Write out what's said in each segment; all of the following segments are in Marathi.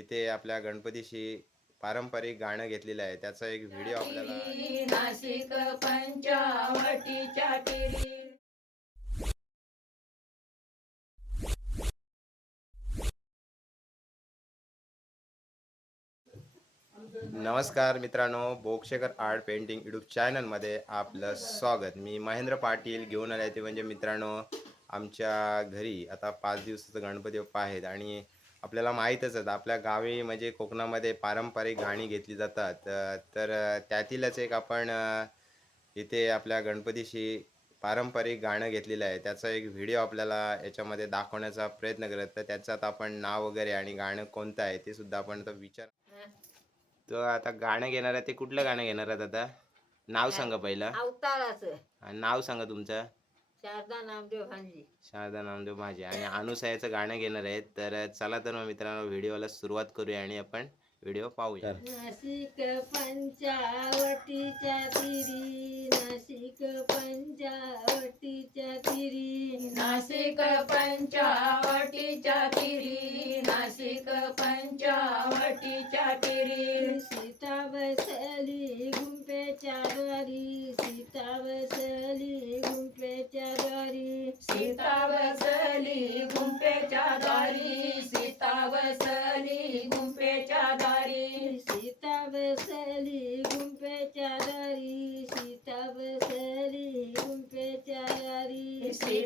इथे आपल्या गणपतीशी पारंपरिक गाणं घेतलेलं आहे. त्याचा एक व्हिडिओ आपल्याला नमस्कार मित्रांनो बोक्षेकर आर्ट पेंटिंग युट्यूब चॅनलमध्ये आपलं स्वागत. मी महेंद्र पाटील घेऊन आले ते म्हणजे मित्रांनो आमच्या घरी आता पाच दिवसाचं गणपती बाप्पा आहेत आणि आपल्याला माहीतच आहे. आपल्या गावी म्हणजे कोकणामध्ये पारंपरिक गाणी घेतली जातात. अ, तर अ, त्यातीलच एक आपण अ, इथे आपल्या गणपतीशी पारंपरिक गाणं घेतलेलं आहे. त्याचा एक व्हिडिओ आपल्याला याच्यामध्ये दाखवण्याचा प्रयत्न करत तर त्याच्यात आपण नाव वगैरे आणि गाणं कोणतं आहे ते सुद्धा आपण आता विचार तर आता गाणं घेणार आहे. ते कुठलं गाणं घेणार आहेत आता नाव सांगा पहिलं. अवताराचं. आणि नाव सांगा तुमचं. शारदा नामदेव भांजी शारदा नामदेव माझे आणि अनुसयाचं गाणं घेणार आहेत तर चला तर मग मित्रांनो व्हिडिओला सुरुवात करूया आणि आपण व्हिडिओ पाहूया. नाशिक पंचावटीच्या तिरी नाशिक पंचावटीच्या तिरी. नाशिक पंचावटीच्या तिरी नाशिक पंचावटीच्या तिरी. सीता बसली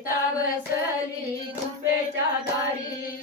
ताबसली गुफेच्या दारी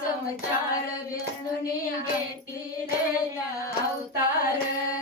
समचार विष्णुनी घेतीले अवतार.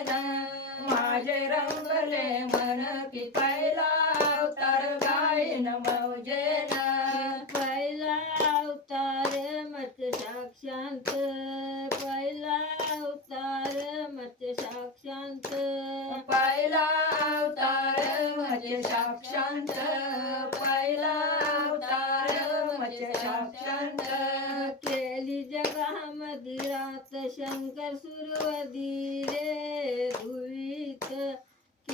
माझे रंगले मन की पहिला अवतार गाईन मौजेन पहिला अवतार मत साक्षांत पहिला अवतार मत साक्षांत. पहिला अवतार म्हणजे साक्षांत पहिला अवतार म्हणजे साक्षांत. केली जगामध्ये रात शंकर सुरवदी रे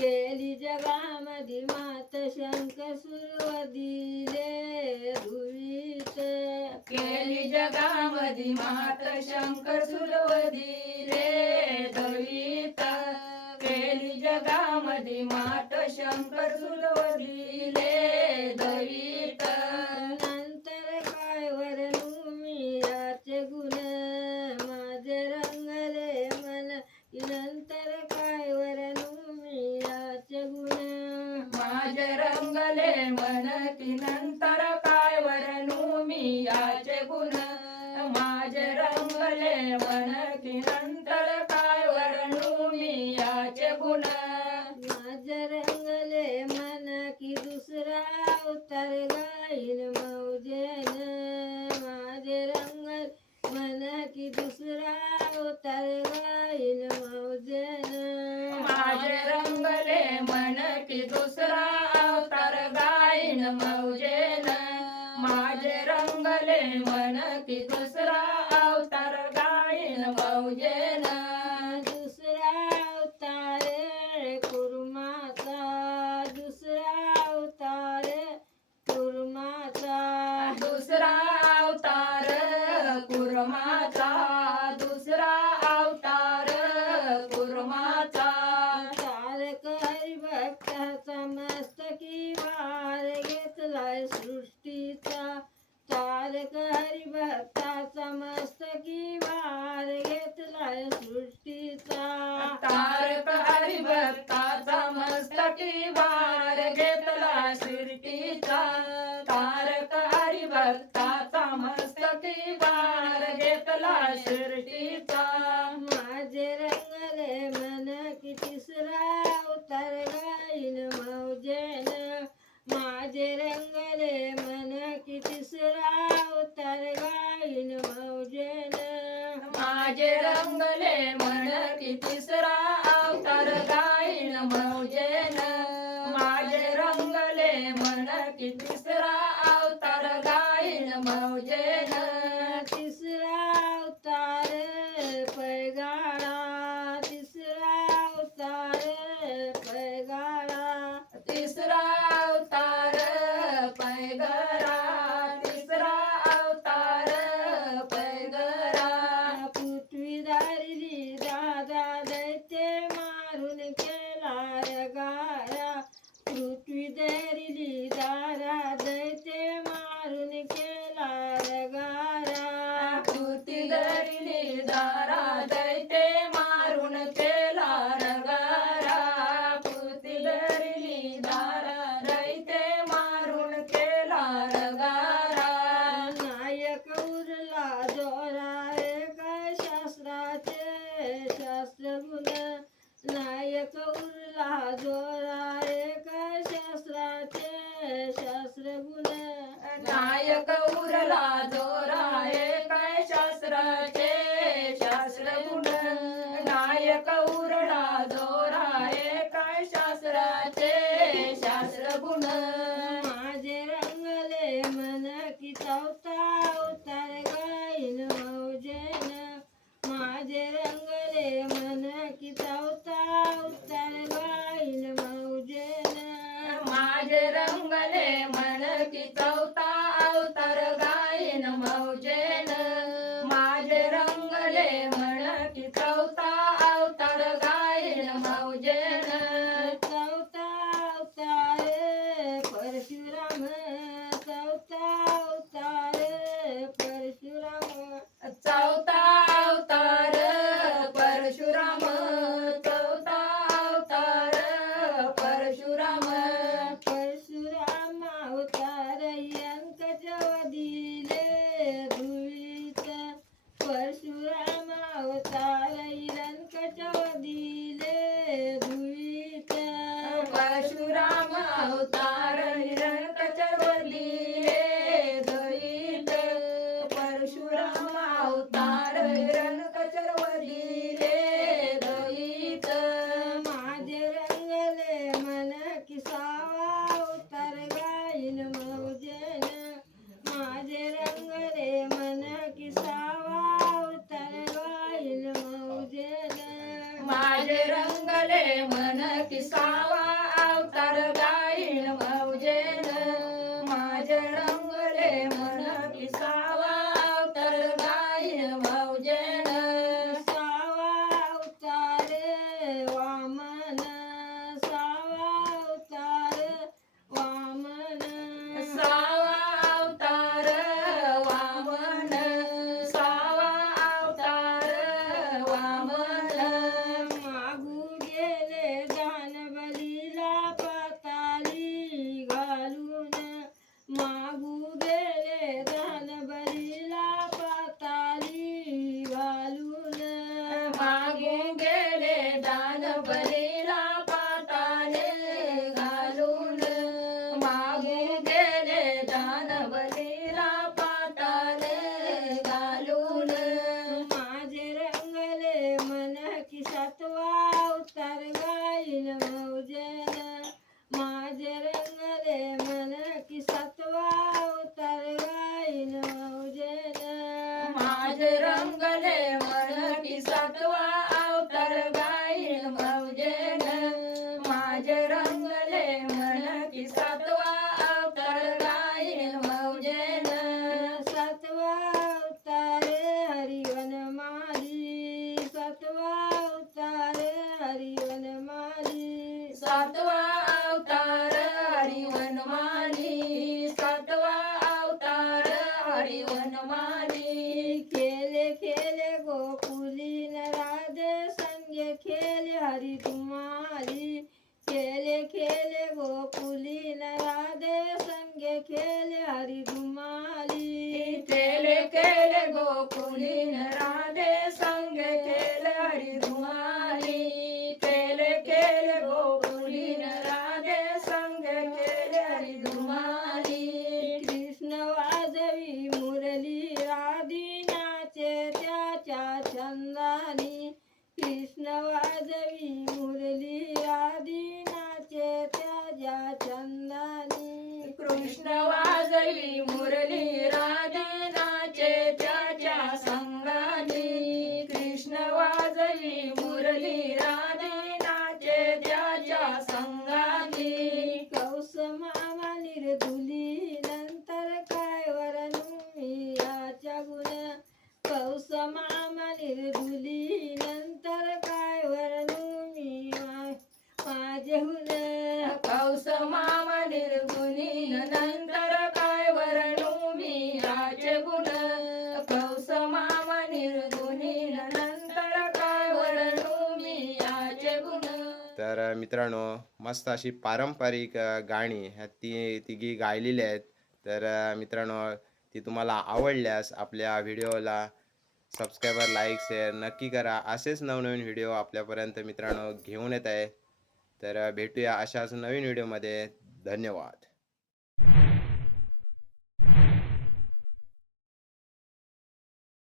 गेली जगामधी मात शंख सुरव दिले धुळीत. केली जगामधी मात शंख सुरव दिले धुळीत. केली जगामधी मात शंख सुरव माझे रंगले मन की दुसरा अवतार गाईन भाऊजे सृष्टीचा माझे रंगले मन कि तिसरा उतर गाईन मौजेन. माझे रंगले मन कि तिसरा उतर गाईन मौजेन. माझे रंगले मन कि तिसरा अवतार गाईन मौजेन. माझे रंगले मन कि तिसरा अवतार गाईन मौजेन. আলহামদুলিল্লাহ voltar. मित्रांनो मस्त अशी पारंपरिक गाणी ह्या ती तिघी गायलेली आहेत. तर मित्रांनो ती तुम्हाला आवडल्यास आपल्या व्हिडिओला सबस्क्रायबर लाईक शेअर नक्की करा. असेच नवनवीन व्हिडिओ आपल्यापर्यंत मित्रांनो घेऊन येत आहे. तर भेटूया अशाच नवीन व्हिडिओमध्ये. धन्यवाद.